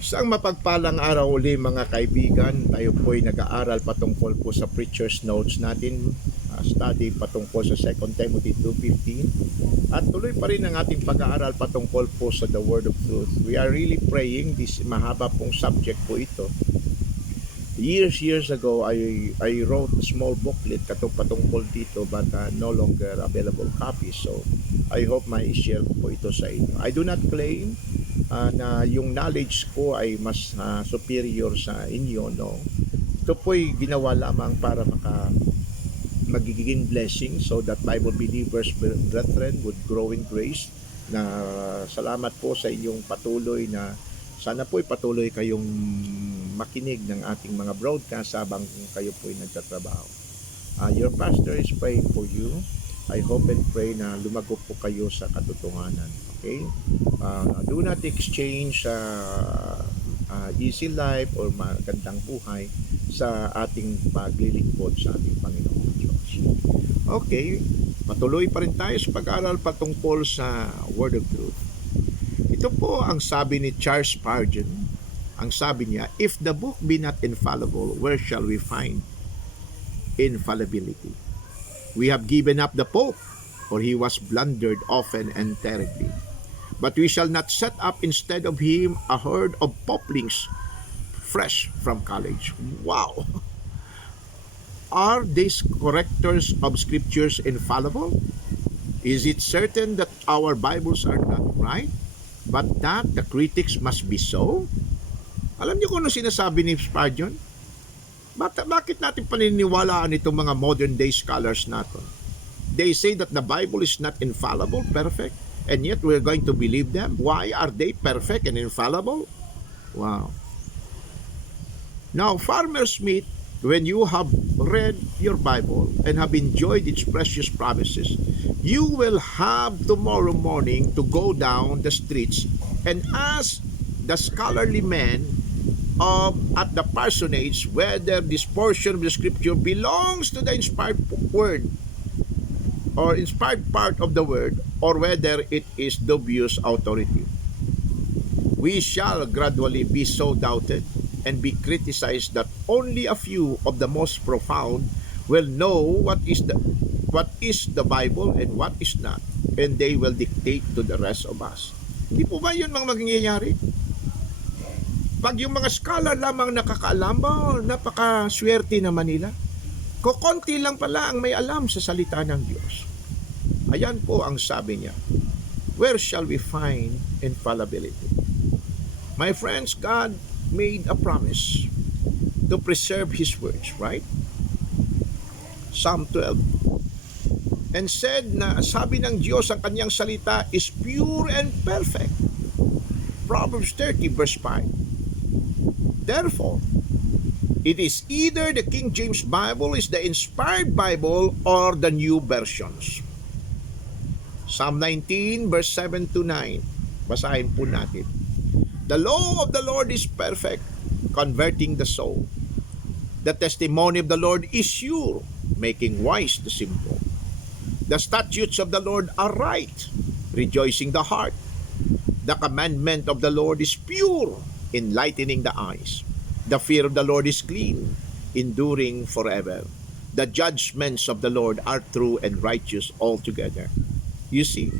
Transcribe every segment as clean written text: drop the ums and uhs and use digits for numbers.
Isang mapagpalang araw uli mga kaibigan, tayo po ay nag-aaral patungkol po sa Preacher's Notes natin, study patungkol sa 2 Timothy 2:15 at tuloy pa rin ang ating pag-aaral patungkol po sa the Word of Truth. We are really praying, this mahaba pong subject po ito. Years ago, I wrote a small booklet patungkol dito but no longer available copies. So, I hope ma-share ko po ito sa inyo. I do not claim na yung knowledge ko ay mas superior sa inyo, no? Ito po'y ginawa lamang para magiging blessing so that Bible believers, brethren, would grow in grace. Na salamat po sa inyong patuloy na sana po'y patuloy kayong makinig ng ating mga broadcast habang kayo po'y nagtatrabaho. Your pastor is praying for you. I hope and pray na lumago po kayo sa katotohanan. Okay? Do not exchange easy life or magandang buhay sa ating paglilingkod sa ating Panginoong Diyos. Okay, patuloy pa rin tayo sa pag-aaral patungkol sa Word of Truth. Ito po ang sabi ni Charles Spurgeon. Ang sabi niya, if the book be not infallible, where shall we find infallibility? We have given up the Pope, for he was blundered often and terribly. But we shall not set up instead of him a herd of poplings fresh from college. Wow! Are these correctors of scriptures infallible? Is it certain that our Bibles are not right, but that the critics must be so? Alam niyo kung ano sinasabi ni Spurgeon? Bakit natin paniniwalaan itong mga modern day scholars natin? They say that the Bible is not infallible, perfect, and yet we're going to believe them. Why are they perfect and infallible? Wow. Now, Farmer Smith, when you have read your Bible and have enjoyed its precious promises, you will have tomorrow morning to go down the streets and ask the scholarly men at the parsonage whether this portion of the scripture belongs to the inspired word or inspired part of the word, or whether it is dubious authority. We shall gradually be so doubted and be criticized that only a few of the most profound will know what is the Bible and what is not, and they will dictate to the rest of us. Hindi po ba yun mga mangyayari? Pag yung mga scholar lamang nakakaalam, napakaswerte naman nila. Kukunti lang pala ang may alam sa salita ng Diyos. Ayan po ang sabi niya. Where shall we find infallibility? My friends, God made a promise to preserve His words, right? Psalm 12. And said na sabi ng Diyos ang kanyang salita is pure and perfect. Proverbs 30 verse 5. Therefore, it is either the King James Bible is the inspired Bible or the new versions. Psalm 19 verse 7 to 9. Basahin po natin. The law of the Lord is perfect, converting the soul. The testimony of the Lord is sure, making wise the simple. The statutes of the Lord are right, rejoicing the heart. The commandment of the Lord is pure, enlightening the eyes. The fear of the Lord is clean, enduring forever. The judgments of the Lord are true and righteous altogether. You see,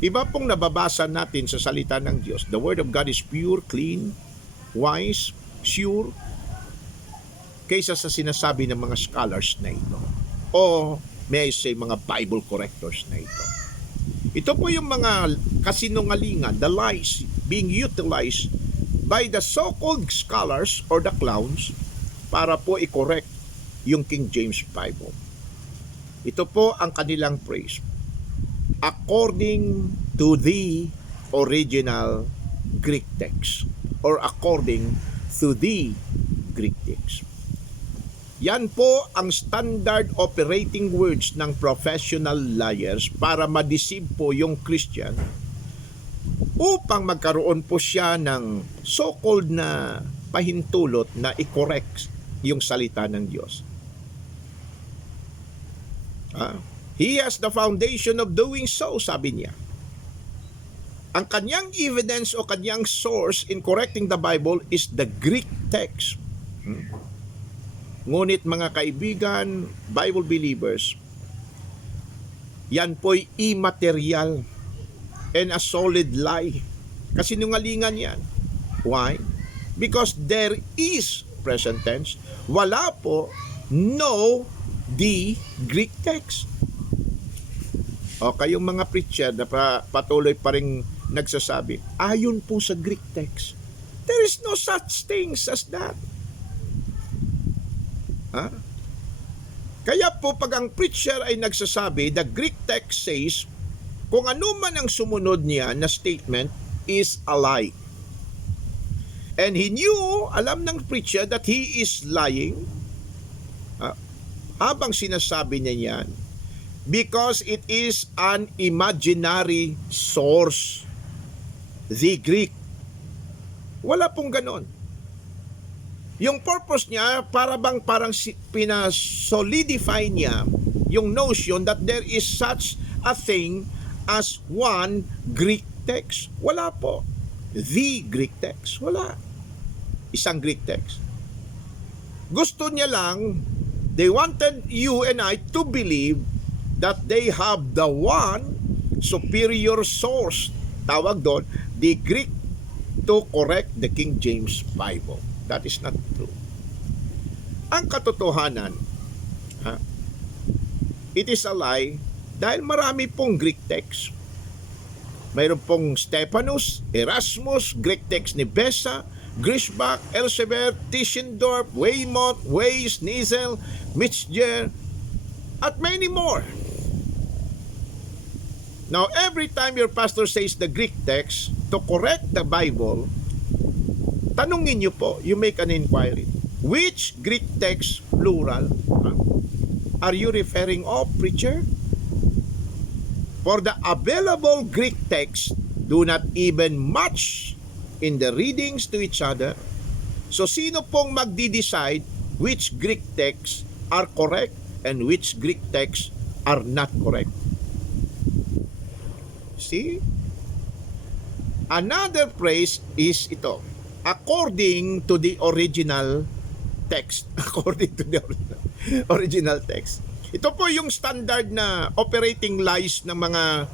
iba pong nababasa natin sa salita ng Diyos. The Word of God is pure, clean, wise, sure, kaysa sa sinasabi ng mga scholars na ito. O may I say, mga Bible correctors na ito. Ito po yung mga kasinungalingan, the lies being utilized by the so-called scholars or the clowns para po i-correct yung King James Bible. Ito po ang kanilang praise. According to the original Greek text or according to the Greek text. Yan po ang standard operating words ng professional liars para ma-deceive po yung Christian upang magkaroon po siya ng so-called na pahintulot na i-correct yung salita ng Diyos. He has the foundation of doing so, sabi niya. Ang kanyang evidence o kanyang source in correcting the Bible is the Greek text. Ngunit mga kaibigan, Bible believers, yan po'y immaterial and a solid lie. Kasinungalingan yan. Why? Because there is present tense. Wala po, no, the Greek text. O kayong mga preacher na patuloy pa rin nagsasabi, ayon po sa Greek text. There is no such things as that. Ha? Kaya po pag ang preacher ay nagsasabi, the Greek text says, kung ano man ang sumunod niya na statement is a lie. And he knew, alam ng preacher that he is lying. Habang sinasabi niya yan, because it is an imaginary source. The Greek. Wala pong ganon. Yung purpose niya, parang pinasolidify niya yung notion that there is such a thing as one Greek text. Wala po. The Greek text. Wala. Isang Greek text. Gusto niya lang, they wanted you and I to believe that they have the one superior source. Tawag doon, the Greek to correct the King James Bible. That is not true. Ang katotohanan, it is a lie dahil marami pong Greek text. Mayroon pong Stephanus, Erasmus, Greek text ni Beza, Griesbach, Elsevier, Tischendorf, Weymouth, Weiss, Niesel, Mitzger, at many more. Now, every time your pastor says the Greek text to correct the Bible, tanungin niyo po, you make an inquiry. Which Greek text, plural, are you referring of, preacher? For the available Greek text do not even match in the readings to each other. So, sino pong magdi-decide which Greek texts are correct and which Greek texts are not correct? See? Another phrase is ito. According to the original text. According to the original text. Ito po yung standard na operating lies ng mga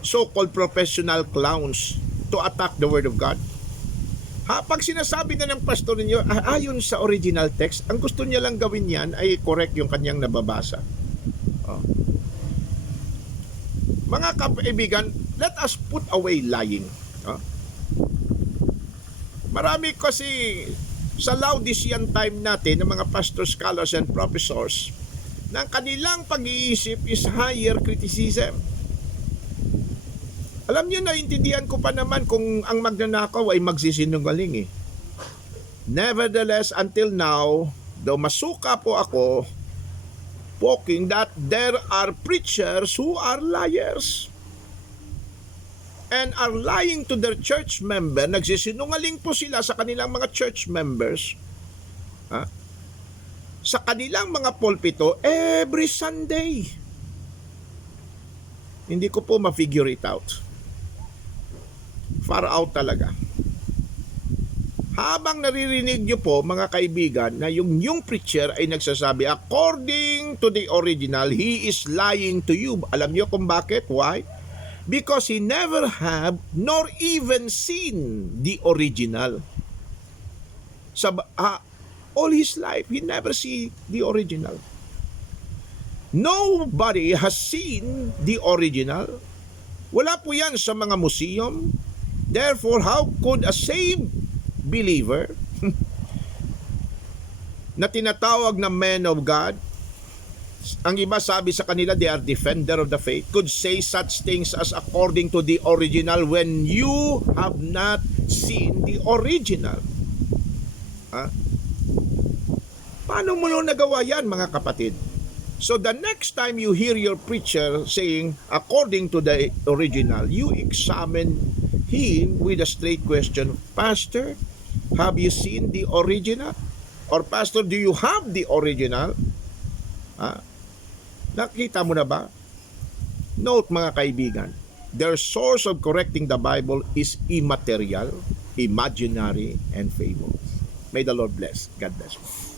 so-called professional clowns to attack the Word of God. Pag sinasabi na ng pastor ninyo, ayon sa original text, ang gusto niya lang gawin yan ay correct yung kanyang nababasa. Mga kaibigan, let us put away lying. Marami kasi sa Laodicean time natin ng mga pastors, scholars, and professors na ang kanilang pag-iisip is higher criticism. Alam niyo, naintindihan ko pa naman kung ang magnanakaw ay magsisinungaling eh. Nevertheless, until now, though masuka po ako, poking that there are preachers who are liars and are lying to their church member. Nagsisinungaling po sila sa kanilang mga church members sa kanilang mga pulpito every Sunday. Hindi ko po ma-figure it out. Far out talaga. Habang naririnig nyo po, mga kaibigan, na yung preacher ay nagsasabi, according to the original, he is lying to you. Alam nyo kung bakit? Why? Because he never have nor even seen the original. All his life, he never see the original. Nobody has seen the original. Wala po yan sa mga museum. Therefore, how could a saved believer na tinatawag na men of God, ang iba sabi sa kanila they are defender of the faith, could say such things as according to the original when you have not seen the original? Paano mo nung nagawa yan, mga kapatid? So the next time you hear your preacher saying according to the original, you examine him with a straight question. Pastor, have you seen the original? Or Pastor, do you have the original? Nakita mo na ba? Note, mga kaibigan, Their source of correcting the Bible is immaterial, imaginary, and fables. May the Lord bless. God bless.